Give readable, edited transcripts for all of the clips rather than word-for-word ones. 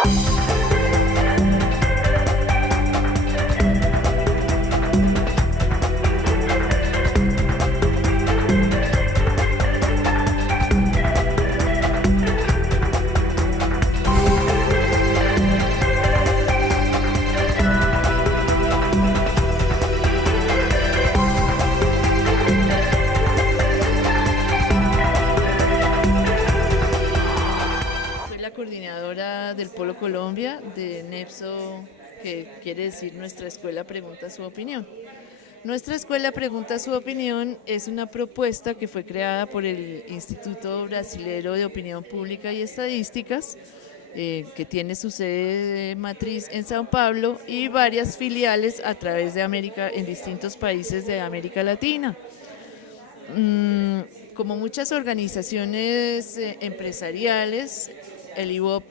Soy la coordinadora del Polo Colombia de NEPSO, que quiere decir Nuestra Escuela Pregunta Su Opinión. Nuestra Escuela Pregunta Su Opinión es una propuesta que fue creada por el Instituto Brasilero de Opinión Pública y Estadísticas, que tiene su sede matriz en Sao Paulo y varias filiales a través de América, en distintos países de América Latina. Como muchas organizaciones empresariales, el IVOP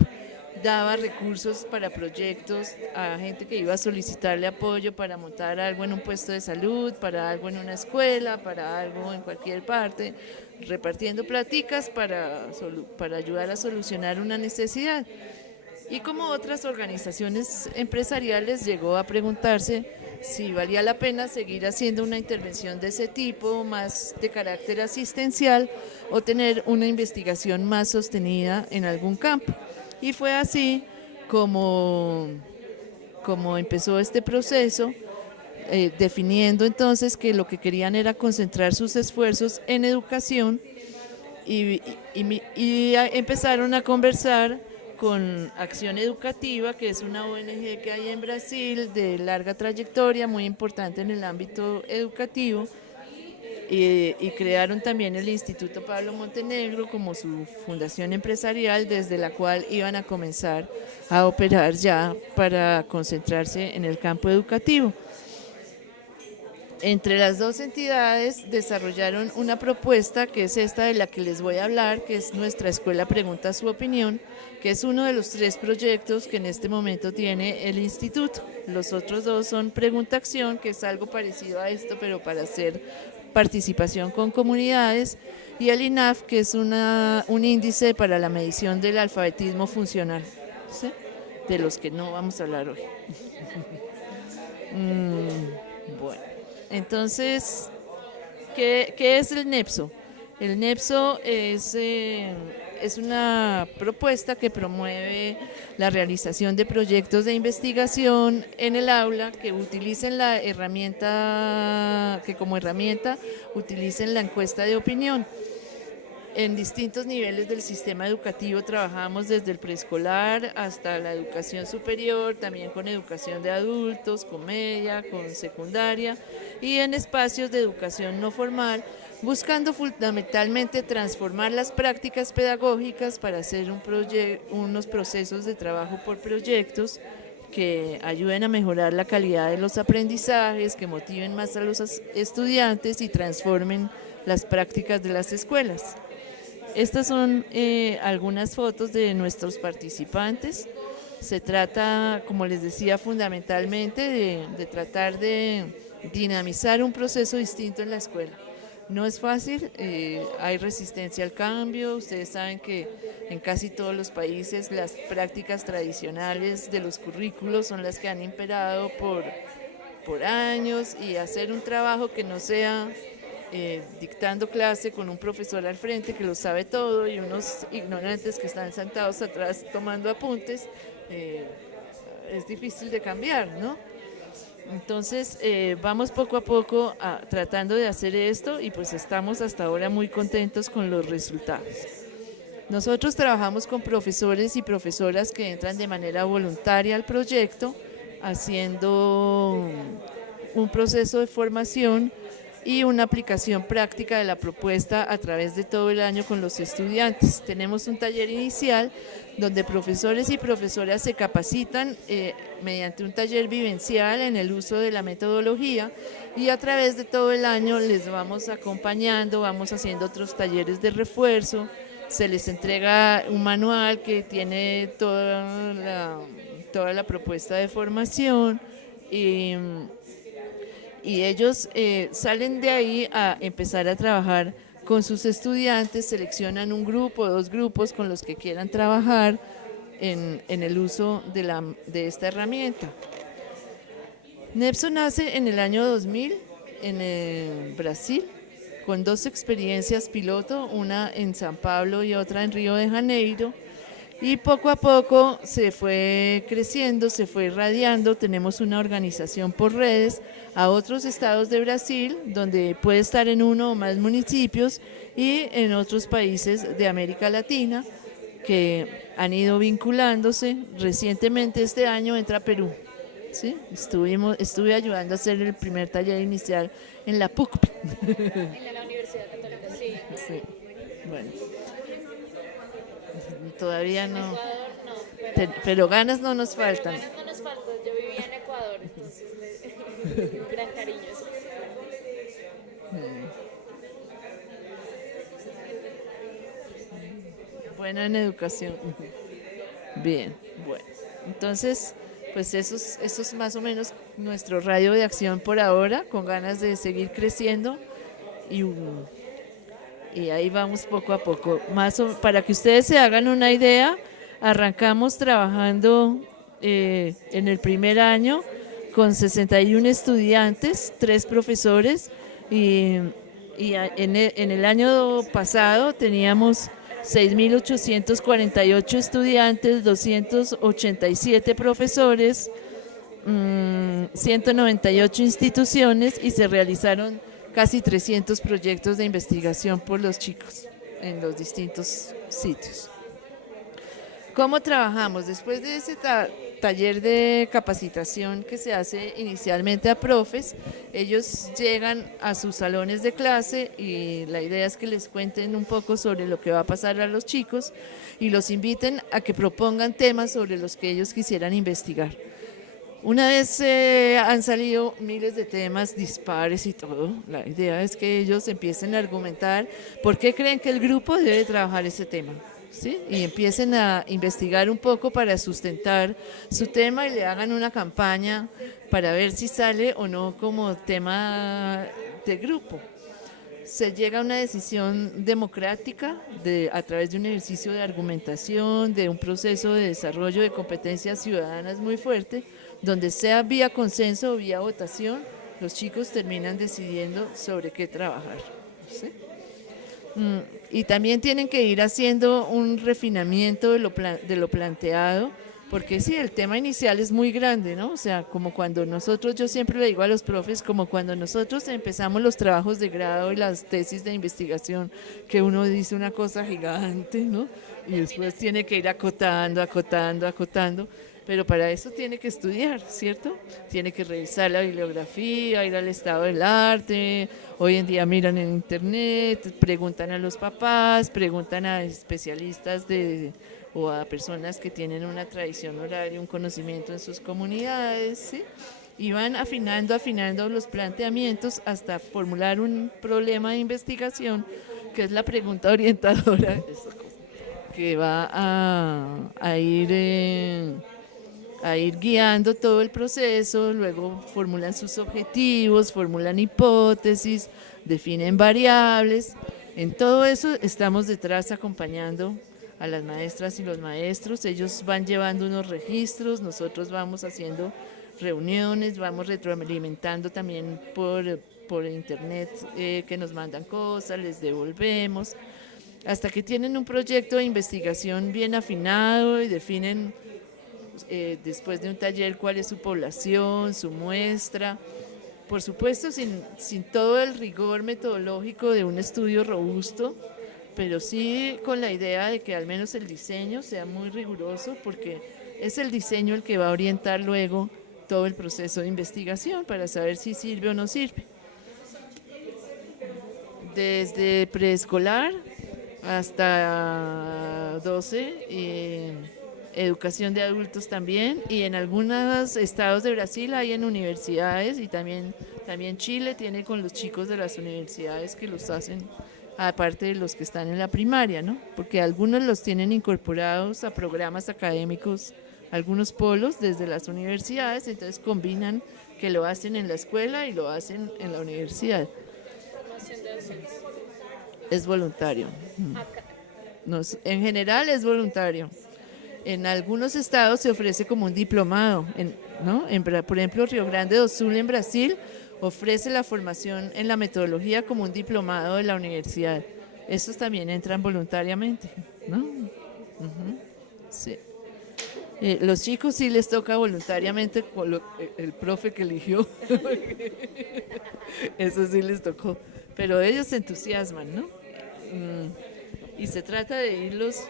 daba recursos para proyectos a gente que iba a solicitarle apoyo para montar algo en un puesto de salud, para algo en una escuela, para algo en cualquier parte, repartiendo platicas para ayudar a solucionar una necesidad. Y como otras organizaciones empresariales, llegó a preguntarse si valía la pena seguir haciendo una intervención de ese tipo, más de carácter asistencial, o tener una investigación más sostenida en algún campo. Y fue así como empezó este proceso, definiendo entonces que lo que querían era concentrar sus esfuerzos en educación y empezaron a conversar con Acción Educativa, que es una ONG que hay en Brasil de larga trayectoria, muy importante en el ámbito educativo, y crearon también el Instituto Pablo Montenegro como su fundación empresarial, desde la cual iban a comenzar a operar ya para concentrarse en el campo educativo. Entre las dos entidades desarrollaron una propuesta que es esta de la que les voy a hablar, que es Nuestra Escuela Pregunta Su Opinión, que es uno de los 3 proyectos que en este momento tiene el instituto. Los otros 2 son Pregunta Acción, que es algo parecido a esto, pero para hacer participación con comunidades, y el INAF, que es un índice para la medición del alfabetismo funcional, ¿sí?, de los que no vamos a hablar hoy. Bueno, entonces, ¿qué es el NEPSO? El NEPSO es una propuesta que promueve la realización de proyectos de investigación en el aula que utilicen la herramienta, que como herramienta utilicen la encuesta de opinión. En distintos niveles del sistema educativo trabajamos desde el preescolar hasta la educación superior, también con educación de adultos, con media, con secundaria y en espacios de educación no formal, buscando fundamentalmente transformar las prácticas pedagógicas para hacer unos procesos de trabajo por proyectos que ayuden a mejorar la calidad de los aprendizajes, que motiven más a los estudiantes y transformen las prácticas de las escuelas. Estas son algunas fotos de nuestros participantes. Se trata, como les decía, fundamentalmente de tratar de dinamizar un proceso distinto en la escuela. No es fácil, hay resistencia al cambio. Ustedes saben que en casi todos los países las prácticas tradicionales de los currículos son las que han imperado por años, y hacer un trabajo que no sea dictando clase con un profesor al frente que lo sabe todo y unos ignorantes que están sentados atrás tomando apuntes, es difícil de cambiar, ¿no? Entonces vamos poco a poco tratando de hacer esto, y pues estamos hasta ahora muy contentos con los resultados. Nosotros trabajamos con profesores y profesoras que entran de manera voluntaria al proyecto, haciendo un proceso de formación y una aplicación práctica de la propuesta a través de todo el año con los estudiantes. Tenemos un taller inicial donde profesores y profesoras se capacitan mediante un taller vivencial en el uso de la metodología, y a través de todo el año les vamos acompañando, vamos haciendo otros talleres de refuerzo, se les entrega un manual que tiene toda la propuesta de formación, y ellos salen de ahí a empezar a trabajar con sus estudiantes, seleccionan un grupo, 2 grupos con los que quieran trabajar, en el uso de esta herramienta. NEPSO nace en el año 2000 en Brasil, con 2 experiencias piloto, una en San Pablo y otra en Río de Janeiro, y poco a poco se fue creciendo, se fue irradiando. Tenemos una organización por redes a otros estados de Brasil, donde puede estar en uno o más municipios, y en otros países de América Latina que han ido vinculándose. Recientemente este año entra Perú. ¿Sí? Estuve ayudando a hacer el primer taller inicial en la PUC. En la Universidad Católica, sí. Sí. Bueno, todavía no, Ecuador no, pero ganas no nos pero faltan. ganas no nos faltan. Yo vivía en Ecuador, entonces un gran cariño. Buena en educación. Bien, bueno. Entonces, pues eso es más o menos nuestro radio de acción por ahora, con ganas de seguir creciendo y, y ahí vamos poco a poco. Para que ustedes se hagan una idea, arrancamos trabajando en el primer año con 61 estudiantes, 3 profesores, y, en el año pasado teníamos 6.848 estudiantes, 287 profesores, 198 instituciones, y se realizaron casi 300 proyectos de investigación por los chicos en los distintos sitios. ¿Cómo trabajamos? Después de ese taller de capacitación que se hace inicialmente a profes, ellos llegan a sus salones de clase y la idea es que les cuenten un poco sobre lo que va a pasar a los chicos y los inviten a que propongan temas sobre los que ellos quisieran investigar. Una vez han salido miles de temas dispares y todo, la idea es que ellos empiecen a argumentar por qué creen que el grupo debe trabajar ese tema, ¿sí? Y empiecen a investigar un poco para sustentar su tema y le hagan una campaña para ver si sale o no como tema de grupo. Se llega a una decisión democrática a través de un ejercicio de argumentación, de un proceso de desarrollo de competencias ciudadanas muy fuerte, donde sea vía consenso o vía votación, los chicos terminan decidiendo sobre qué trabajar, ¿sí? Y también tienen que ir haciendo un refinamiento de lo planteado, porque sí, el tema inicial es muy grande, ¿no? O sea, como cuando nosotros, yo siempre le digo a los profes, como cuando nosotros empezamos los trabajos de grado y las tesis de investigación, que uno dice una cosa gigante, ¿no? Y después tiene que ir acotando, pero para eso tiene que estudiar, ¿cierto? Tiene que revisar la bibliografía, ir al estado del arte. Hoy en día miran en internet, preguntan a los papás, preguntan a especialistas o a personas que tienen una tradición oral y un conocimiento en sus comunidades, ¿sí? Y van afinando los planteamientos hasta formular un problema de investigación, que es la pregunta orientadora, que va a ir guiando todo el proceso. Luego formulan sus objetivos, formulan hipótesis, definen variables. En todo eso estamos detrás acompañando a las maestras y los maestros. Ellos van llevando unos registros, nosotros vamos haciendo reuniones, vamos retroalimentando también por internet, que nos mandan cosas, les devolvemos, hasta que tienen un proyecto de investigación bien afinado y definen después de un taller cuál es su población, su muestra. Por supuesto, sin todo el rigor metodológico de un estudio robusto, pero sí con la idea de que al menos el diseño sea muy riguroso, porque es el diseño el que va a orientar luego todo el proceso de investigación para saber si sirve o no sirve. Desde preescolar hasta 12, educación de adultos también, y en algunos estados de Brasil hay en universidades, y también Chile tiene con los chicos de las universidades que los hacen, aparte de los que están en la primaria, ¿no? Porque algunos los tienen incorporados a programas académicos, algunos polos desde las universidades, entonces combinan que lo hacen en la escuela y lo hacen en la universidad. Formación de docentes. Es voluntario. Acá. En general es voluntario. En algunos estados se ofrece como un diplomado, ¿no? Por ejemplo, Río Grande do Sul en Brasil ofrece la formación en la metodología como un diplomado de la universidad. Estos también entran voluntariamente, ¿no? Ujú, sí. Los chicos sí les toca voluntariamente el profe que eligió, eso sí les tocó, pero ellos se entusiasman, ¿no? Y se trata de irlos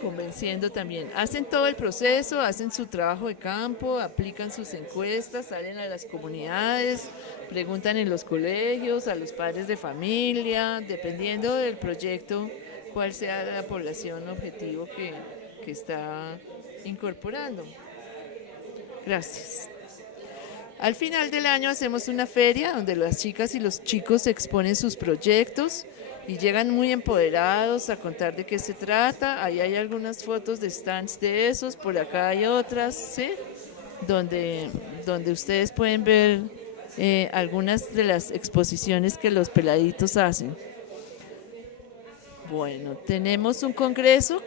convenciendo también. Hacen todo el proceso, hacen su trabajo de campo, aplican sus encuestas, salen a las comunidades, preguntan en los colegios, a los padres de familia, dependiendo del proyecto, cuál sea la población objetivo que está incorporando. Gracias. Al final del año hacemos una feria donde las chicas y los chicos exponen sus proyectos y llegan muy empoderados a contar de qué se trata. Ahí hay algunas fotos de stands de esos, por acá hay otras, ¿sí? Donde ustedes pueden ver algunas de las exposiciones que los peladitos hacen. Bueno, tenemos un congreso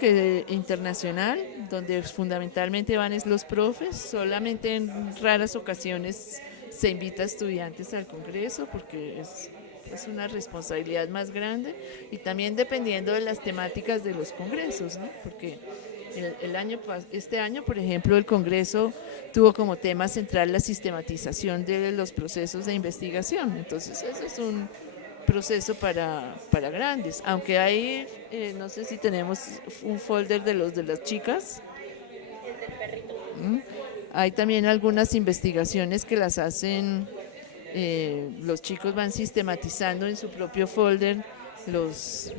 internacional donde fundamentalmente van los profes, solamente en raras ocasiones se invita a estudiantes al congreso porque es una responsabilidad más grande y también dependiendo de las temáticas de los congresos, ¿no? Porque este año, por ejemplo, el congreso tuvo como tema central la sistematización de los procesos de investigación, entonces eso es un proceso para grandes, aunque hay, no sé si tenemos un folder de los de las chicas. Hay también algunas investigaciones que las hacen, los chicos van sistematizando en su propio folder los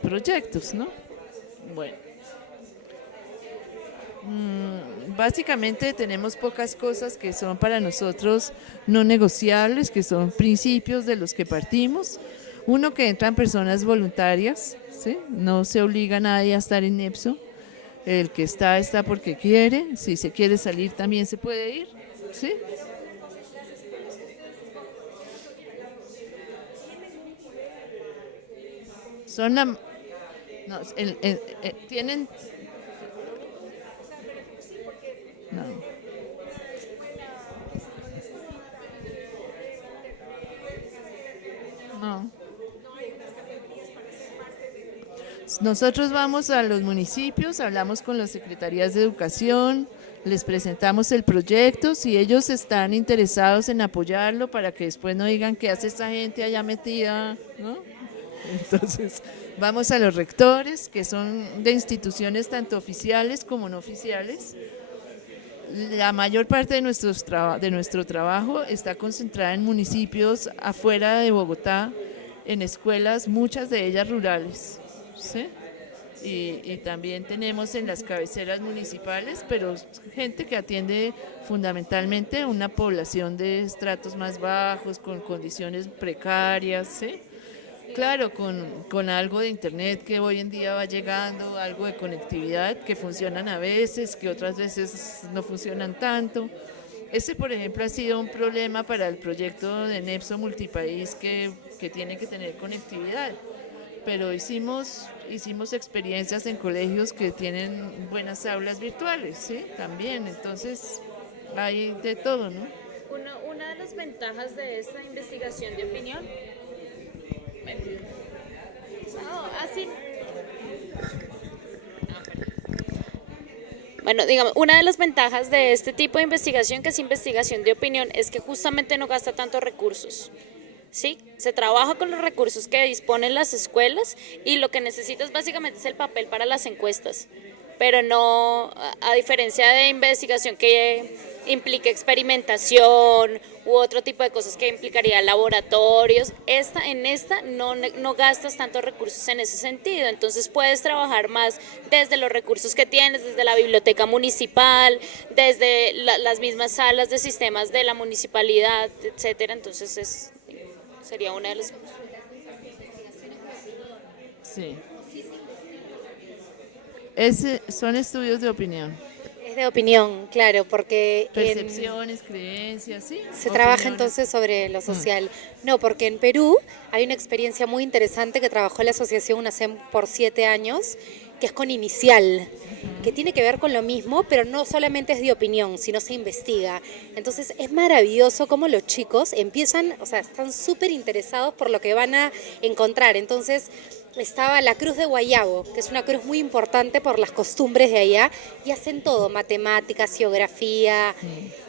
proyectos, ¿no? Bueno. Básicamente tenemos pocas cosas que son para nosotros no negociables, que son principios de los que partimos. Uno, que entran personas voluntarias, ¿sí? No se obliga a nadie a estar en NEPSO. El que está porque quiere. Si se quiere salir también se puede ir, ¿sí? Son tienen. No. No. Nosotros vamos a los municipios, hablamos con las secretarías de educación, les presentamos el proyecto, si ellos están interesados en apoyarlo para que después no digan qué hace esta gente allá metida, ¿no? Entonces vamos a los rectores, que son de instituciones tanto oficiales como no oficiales. La mayor parte de nuestro trabajo está concentrada en municipios afuera de Bogotá, en escuelas, muchas de ellas rurales, ¿sí? Y también tenemos en las cabeceras municipales, pero gente que atiende fundamentalmente una población de estratos más bajos, con condiciones precarias, ¿sí? Claro, con algo de internet que hoy en día va llegando, algo de conectividad que funcionan a veces, que otras veces no funcionan tanto. Ese, por ejemplo, ha sido un problema para el proyecto de NEPSO Multipaís que tiene que tener conectividad. Pero hicimos experiencias en colegios que tienen buenas aulas virtuales, ¿sí? También, entonces hay de todo, ¿no? Una de las ventajas de esta investigación de opinión. No, así. Bueno, digamos, una de las ventajas de este tipo de investigación, que es investigación de opinión, es que justamente no gasta tantos recursos. ¿Sí? Se trabaja con los recursos que disponen las escuelas y lo que necesitas básicamente es el papel para las encuestas, pero no, a diferencia de investigación que implique experimentación u otro tipo de cosas que implicaría laboratorios, en esta no gastas tantos recursos en ese sentido, entonces puedes trabajar más desde los recursos que tienes, desde la biblioteca municipal, desde las mismas salas de sistemas de la municipalidad, etcétera, entonces sería una de las... Sí. Son estudios de opinión. Es de opinión, claro, porque percepciones, creencias, sí. Se trabaja entonces sobre lo social. No, porque en Perú hay una experiencia muy interesante que trabajó la asociación UNACEM por 7 años, que es con inicial, que tiene que ver con lo mismo, pero no solamente es de opinión, sino se investiga. Entonces es maravilloso cómo los chicos empiezan, o sea, están súper interesados por lo que van a encontrar. Entonces estaba la cruz de Guayabo, que es una cruz muy importante por las costumbres de allá, y hacen todo, matemáticas, geografía,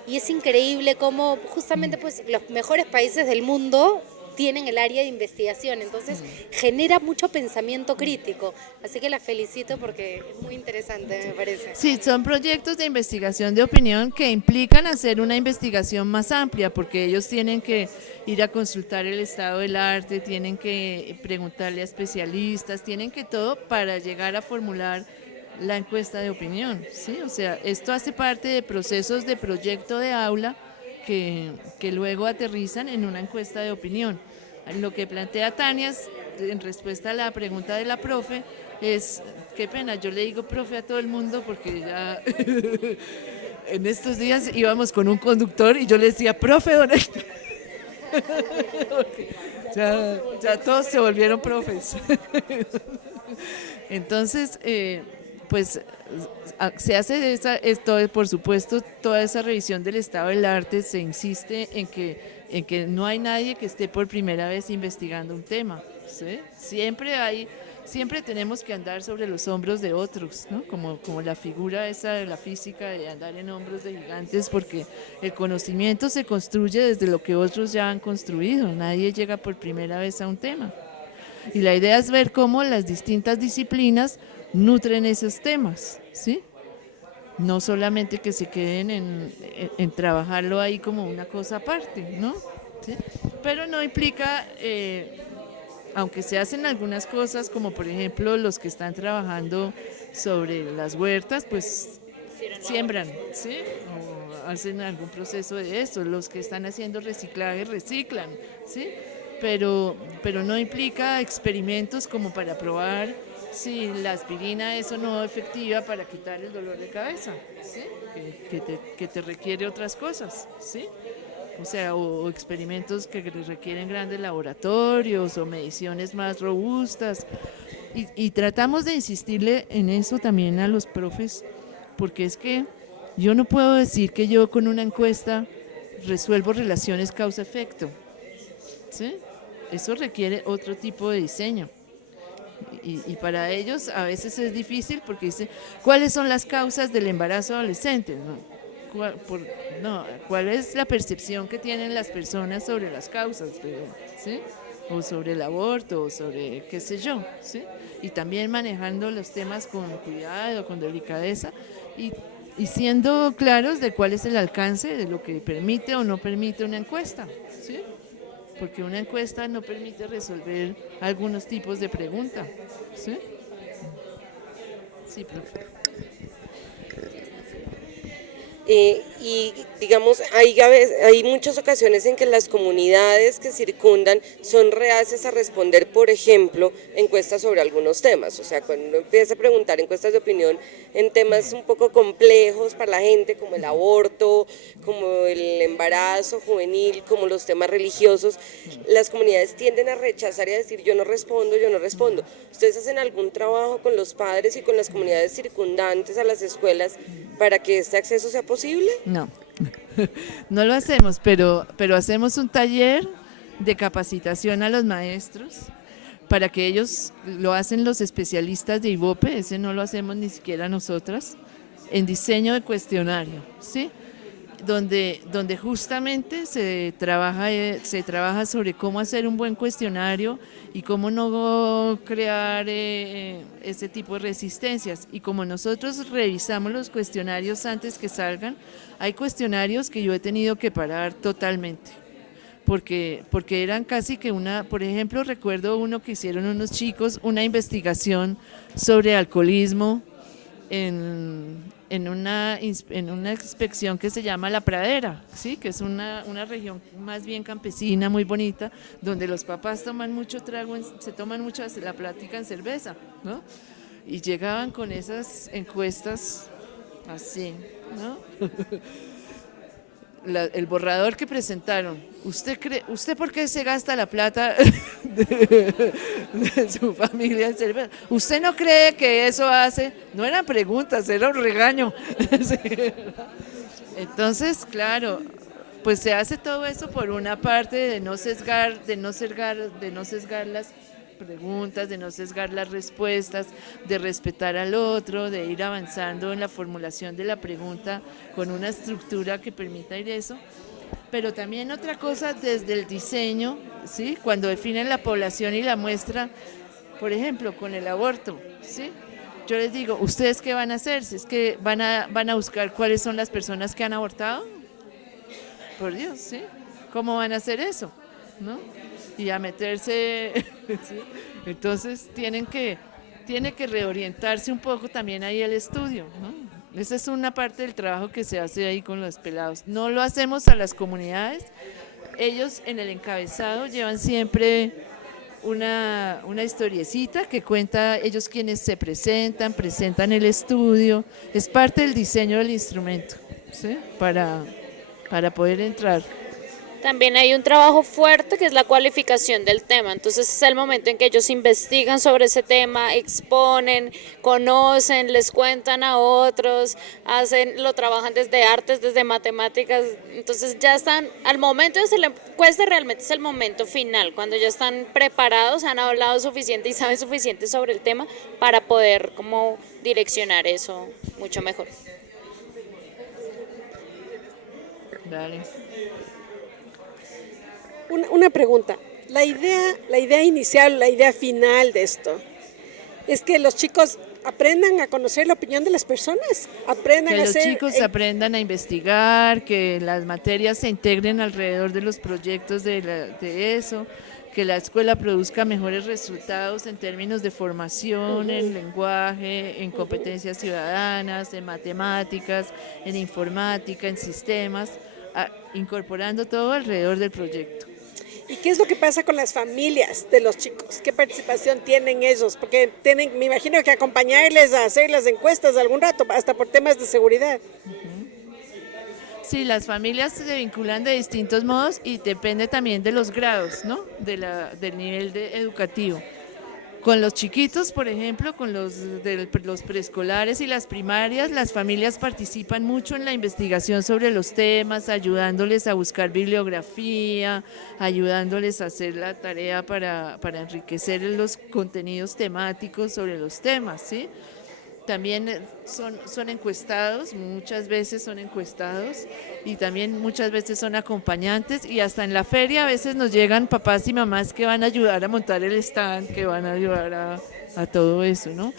y es increíble cómo justamente pues los mejores países del mundo tienen el área de investigación, entonces genera mucho pensamiento crítico, así que la felicito porque es muy interesante, me parece. Sí, son proyectos de investigación de opinión que implican hacer una investigación más amplia, porque ellos tienen que ir a consultar el estado del arte, tienen que preguntarle a especialistas, tienen que todo para llegar a formular la encuesta de opinión, ¿sí? O sea, esto hace parte de procesos de proyecto de aula que luego aterrizan en una encuesta de opinión. Lo que plantea Tania en respuesta a la pregunta de la profe es, qué pena, yo le digo profe a todo el mundo porque ya en estos días íbamos con un conductor y yo le decía, profe, don Héctor. Ya todos se volvieron profes. Entonces, pues se hace esto, por supuesto, toda esa revisión del estado del arte, se insiste en que no hay nadie que esté por primera vez investigando un tema, ¿sí? Siempre tenemos que andar sobre los hombros de otros, ¿no? Como la figura esa de la física de andar en hombros de gigantes, porque el conocimiento se construye desde lo que otros ya han construido, nadie llega por primera vez a un tema. Y la idea es ver cómo las distintas disciplinas nutren esos temas, ¿sí? No solamente que se queden en trabajarlo ahí como una cosa aparte, ¿no? ¿Sí? Pero no implica, aunque se hacen algunas cosas, como por ejemplo los que están trabajando sobre las huertas, pues siembran, ¿sí? O hacen algún proceso de eso, los que están haciendo reciclaje reciclan, ¿sí? Pero no implica experimentos como para probar si la aspirina es o no efectiva para quitar el dolor de cabeza, ¿sí? Que te requiere otras cosas, ¿sí? O sea, o experimentos que requieren grandes laboratorios o mediciones más robustas. Y tratamos de insistirle en eso también a los profes, porque es que yo no puedo decir que yo con una encuesta resuelvo relaciones causa-efecto, ¿sí? Eso requiere otro tipo de diseño. Y para ellos a veces es difícil porque dicen, ¿cuáles son las causas del embarazo adolescente? ¿Cuál es la percepción que tienen las personas sobre las causas? ¿Sí? O sobre el aborto, o sobre qué sé yo, ¿sí? Y también manejando los temas con cuidado, con delicadeza y siendo claros de cuál es el alcance de lo que permite o no permite una encuesta, ¿sí? Porque una encuesta no permite resolver algunos tipos de preguntas, ¿sí? Sí, profe. Y digamos, hay muchas ocasiones en que las comunidades que circundan son reacias a responder, por ejemplo, encuestas sobre algunos temas. O sea, cuando uno empieza a preguntar encuestas de opinión en temas un poco complejos para la gente, como el aborto, como el embarazo juvenil, como los temas religiosos, las comunidades tienden a rechazar y a decir yo no respondo. ¿Ustedes hacen algún trabajo con los padres y con las comunidades circundantes a las escuelas para que este acceso sea posible? No, no lo hacemos, pero hacemos un taller de capacitación a los maestros para que ellos, lo hacen los especialistas de IVOPE, ese no lo hacemos ni siquiera nosotras, en diseño de cuestionario, ¿sí? Donde justamente se trabaja sobre cómo hacer un buen cuestionario y cómo no crear ese tipo de resistencias. Y como nosotros revisamos los cuestionarios antes que salgan, hay cuestionarios que yo he tenido que parar totalmente, porque eran casi que por ejemplo, recuerdo uno que hicieron unos chicos, una investigación sobre alcoholismo en una inspección que se llama La Pradera, ¿sí? Que es una región más bien campesina, muy bonita, donde los papás toman mucho trago, se toman mucho la plática en cerveza, ¿no? Y llegaban con esas encuestas así, ¿no? el borrador que presentaron, ¿usted por qué se gasta la plata de su familia en cerveza? ¿Usted no cree que eso hace? No eran preguntas, era un regaño. Sí. Entonces, claro, pues se hace todo eso por una parte de no sesgar las preguntas, de no sesgar las respuestas, de respetar al otro, de ir avanzando en la formulación de la pregunta con una estructura que permita ir eso. Pero también otra cosa desde el diseño, ¿sí? Cuando definen la población y la muestra, por ejemplo, con el aborto, ¿sí? Yo les digo, ¿ustedes qué van a hacer? Si es que van a buscar cuáles son las personas que han abortado, por Dios, ¿sí? ¿Cómo van a hacer eso? ¿No? Y a meterse, ¿sí? Entonces tiene que reorientarse un poco también ahí el estudio, ¿no? Esa es una parte del trabajo que se hace ahí con los pelados. No lo hacemos a las comunidades, ellos en el encabezado llevan siempre una historiecita que cuenta ellos quienes se presentan el estudio, es parte del diseño del instrumento, ¿sí? Para poder entrar. También hay un trabajo fuerte que es la cualificación del tema, entonces es el momento en que ellos investigan sobre ese tema, exponen, conocen, les cuentan a otros, lo trabajan desde artes, desde matemáticas, entonces ya están, al momento de hacer la encuesta realmente es el momento final, cuando ya están preparados, han hablado suficiente y saben suficiente sobre el tema para poder como direccionar eso mucho mejor. Dale. Una pregunta. La idea inicial, la idea final de esto, es que los chicos aprendan a conocer la opinión de las personas, aprendan que a los ser... chicos aprendan a investigar, que las materias se integren alrededor de los proyectos de eso, que la escuela produzca mejores resultados en términos de formación, en lenguaje, en competencias ciudadanas, en matemáticas, en informática, en sistemas, incorporando todo alrededor del proyecto. ¿Y qué es lo que pasa con las familias de los chicos? ¿Qué participación tienen ellos? Porque me imagino que acompañarles a hacer las encuestas algún rato, hasta por temas de seguridad. Sí, las familias se vinculan de distintos modos y depende también de los grados, ¿no? Del nivel educativo. Con los chiquitos, por ejemplo, con los preescolares y las primarias, las familias participan mucho en la investigación sobre los temas, ayudándoles a buscar bibliografía, ayudándoles a hacer la tarea para enriquecer los contenidos temáticos sobre los temas, ¿sí? También son encuestados, muchas veces son encuestados y también muchas veces son acompañantes y hasta en la feria a veces nos llegan papás y mamás que van a ayudar a montar el stand, que van a ayudar a todo eso, ¿no?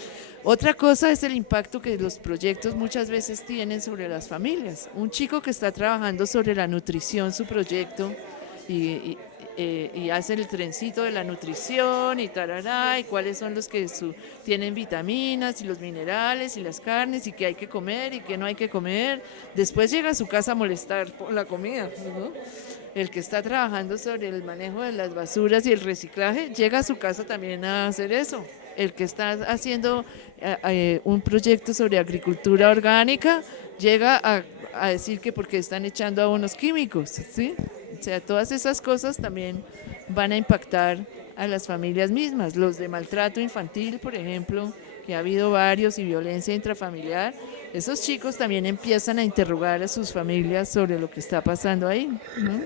Otra cosa es el impacto que los proyectos muchas veces tienen sobre las familias. Un chico que está trabajando sobre la nutrición, su proyecto, y hacen el trencito de la nutrición y tarará, y cuáles son los que tienen vitaminas y los minerales y las carnes y qué hay que comer y qué no hay que comer. Después llega a su casa a molestar por la comida, ¿no? El que está trabajando sobre el manejo de las basuras y el reciclaje llega a su casa también a hacer eso. El que está haciendo un proyecto sobre agricultura orgánica llega a decir que porque están echando abonos químicos, ¿sí? O sea, todas esas cosas también van a impactar a las familias mismas. Los de maltrato infantil, por ejemplo, que ha habido varios, y violencia intrafamiliar, esos chicos también empiezan a interrogar a sus familias sobre lo que está pasando ahí, ¿no?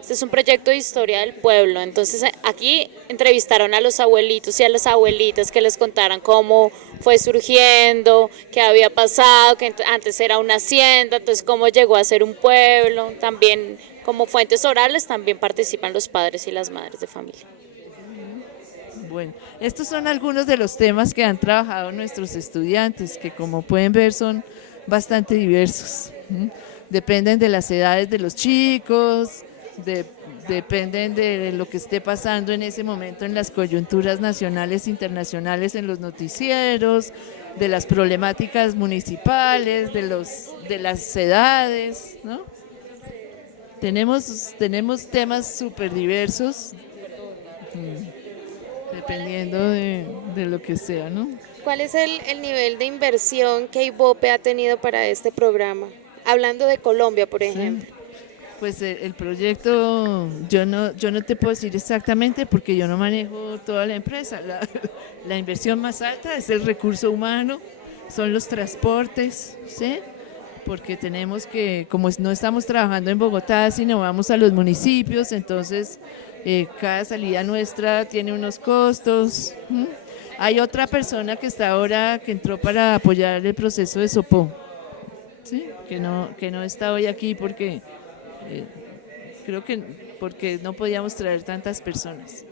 Este es un proyecto de historia del pueblo, entonces aquí entrevistaron a los abuelitos y a las abuelitas que les contaran cómo fue surgiendo, qué había pasado, que antes era una hacienda, entonces cómo llegó a ser un pueblo, también como fuentes orales también participan los padres y las madres de familia. Bueno, estos son algunos de los temas que han trabajado nuestros estudiantes, que como pueden ver son bastante diversos. Dependen de las edades de los chicos, dependen de lo que esté pasando en ese momento en las coyunturas nacionales e internacionales, en los noticieros, de las problemáticas municipales, de las edades, ¿no? Tenemos temas súper diversos, dependiendo de de lo que sea, ¿no? ¿Cuál es el nivel de inversión que IVOPE ha tenido para este programa? Hablando de Colombia, por ejemplo. Pues el proyecto, yo no te puedo decir exactamente porque yo no manejo toda la empresa. La inversión más alta es el recurso humano, son los transportes, ¿sí? Porque tenemos que, como no estamos trabajando en Bogotá, sino vamos a los municipios, entonces cada salida nuestra tiene unos costos. ¿M? Hay otra persona que está ahora, que entró para apoyar el proceso de Sopó, ¿sí? Que no está hoy aquí porque creo que porque no podíamos traer tantas personas.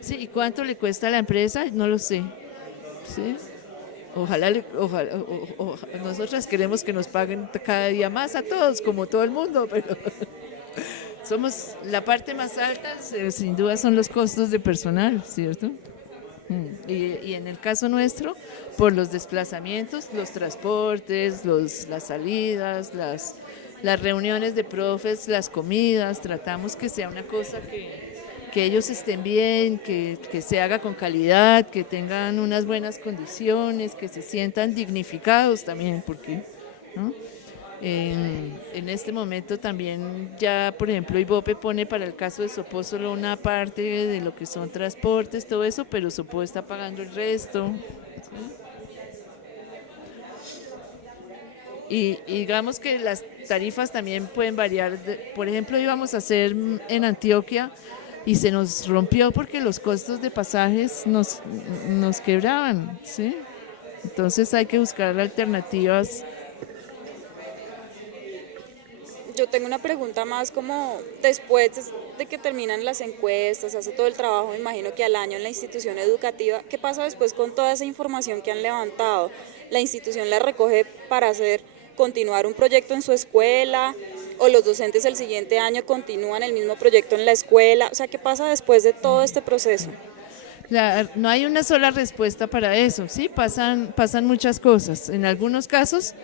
Sí, ¿y cuánto le cuesta a la empresa? No lo sé. ¿Sí? Ojalá, nosotras queremos que nos paguen cada día más a todos, como todo el mundo, pero somos la parte más alta, sin duda son los costos de personal, ¿cierto? Y en el caso nuestro, por los desplazamientos, los transportes, las salidas, las reuniones de profes, las comidas, tratamos que sea una cosa que ellos estén bien, que se haga con calidad, que tengan unas buenas condiciones, que se sientan dignificados también, porque ¿no? En este momento también ya, por ejemplo, IVOPE pone para el caso de Sopó solo una parte de lo que son transportes, todo eso, pero Sopó está pagando el resto. ¿Sí? Y digamos que las tarifas también pueden variar. Por ejemplo, íbamos a hacer en Antioquia y se nos rompió porque los costos de pasajes nos quebraban, ¿sí? Entonces hay que buscar alternativas. Yo tengo una pregunta más como después de que terminan las encuestas, hace todo el trabajo, me imagino que al año en la institución educativa, ¿qué pasa después con toda esa información que han levantado? ¿La institución la recoge para continuar un proyecto en su escuela o los docentes el siguiente año continúan el mismo proyecto en la escuela? O sea, ¿qué pasa después de todo este proceso? No hay una sola respuesta para eso, ¿sí? Pasan muchas cosas. En algunos casos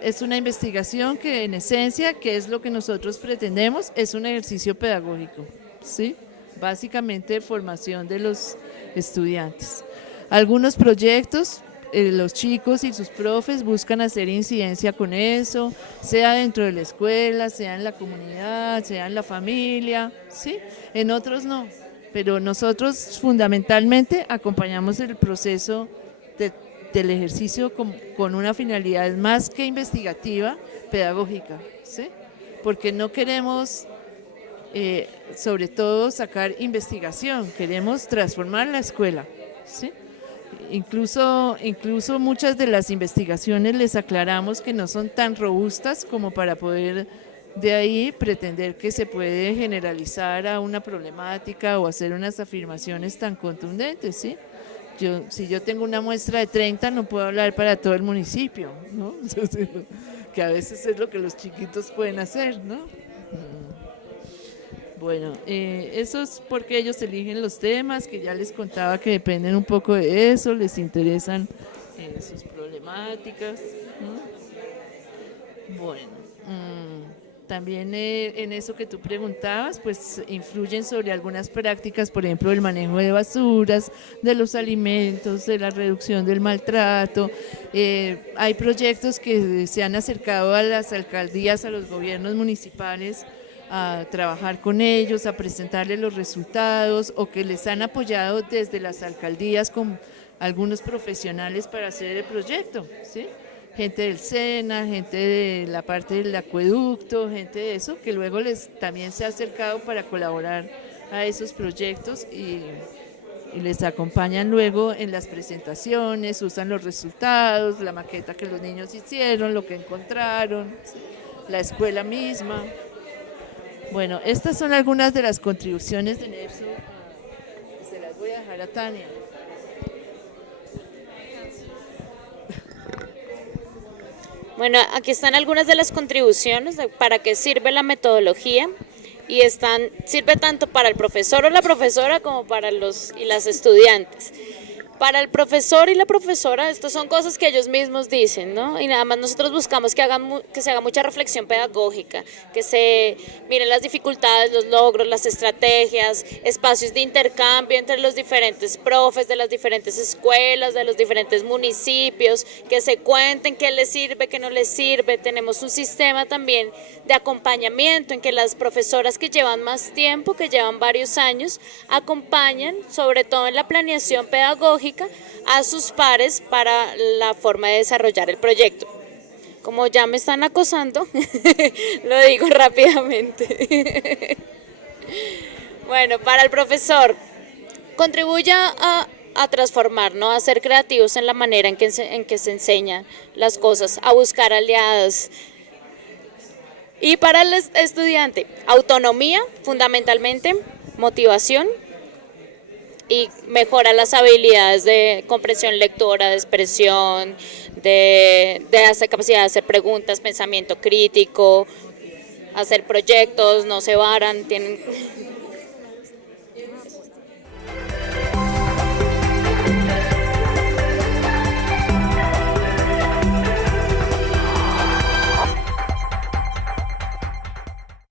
es una investigación que en esencia, que es lo que nosotros pretendemos, es un ejercicio pedagógico, ¿sí? Básicamente formación de los estudiantes. Algunos proyectos, los chicos y sus profes buscan hacer incidencia con eso, sea dentro de la escuela, sea en la comunidad, sea en la familia, ¿sí? En otros no, pero nosotros fundamentalmente acompañamos el proceso del ejercicio con una finalidad más que investigativa, pedagógica, ¿sí? Porque no queremos, sobre todo, sacar investigación, queremos transformar la escuela, ¿sí? Incluso muchas de las investigaciones les aclaramos que no son tan robustas como para poder de ahí pretender que se puede generalizar a una problemática o hacer unas afirmaciones tan contundentes, ¿sí? Si yo tengo una muestra de 30, no puedo hablar para todo el municipio, ¿no? Que a veces es lo que los chiquitos pueden hacer, ¿no? Bueno, eso es porque ellos eligen los temas, que ya les contaba que dependen un poco de eso, les interesan sus problemáticas, ¿no? Bueno, también en eso que tú preguntabas, pues influyen sobre algunas prácticas, por ejemplo, el manejo de basuras, de los alimentos, de la reducción del maltrato. Hay proyectos que se han acercado a las alcaldías, a los gobiernos municipales, a trabajar con ellos, a presentarles los resultados, o que les han apoyado desde las alcaldías con algunos profesionales para hacer el proyecto, ¿sí? Gente del SENA, gente de la parte del acueducto, gente de eso, que luego también se ha acercado para colaborar a esos proyectos y les acompañan luego en las presentaciones, usan los resultados, la maqueta que los niños hicieron, lo que encontraron, ¿sí? La escuela misma. Bueno, estas son algunas de las contribuciones de NEPSO, se las voy a dejar a Tania. Bueno, aquí están algunas de las contribuciones de para qué sirve la metodología y sirve tanto para el profesor o la profesora como para los y las estudiantes. Para el profesor y la profesora, estas son cosas que ellos mismos dicen, ¿no? Y nada más nosotros buscamos que se haga mucha reflexión pedagógica, que se miren las dificultades, los logros, las estrategias, espacios de intercambio entre los diferentes profes de las diferentes escuelas, de los diferentes municipios, que se cuenten qué les sirve, qué no les sirve. Tenemos un sistema también de acompañamiento en que las profesoras que llevan más tiempo, que llevan varios años, acompañan, sobre todo en la planeación pedagógica, a sus pares para la forma de desarrollar el proyecto. Como ya me están acosando, lo digo rápidamente. Bueno, para el profesor, contribuya a transformar, ¿no? A ser creativos en la manera en que se enseñan las cosas, a buscar aliadas. Y para el estudiante, autonomía, fundamentalmente, motivación, y mejora las habilidades de comprensión lectora, de expresión, de hacer capacidad de hacer preguntas, pensamiento crítico, hacer proyectos, no se varan, tienen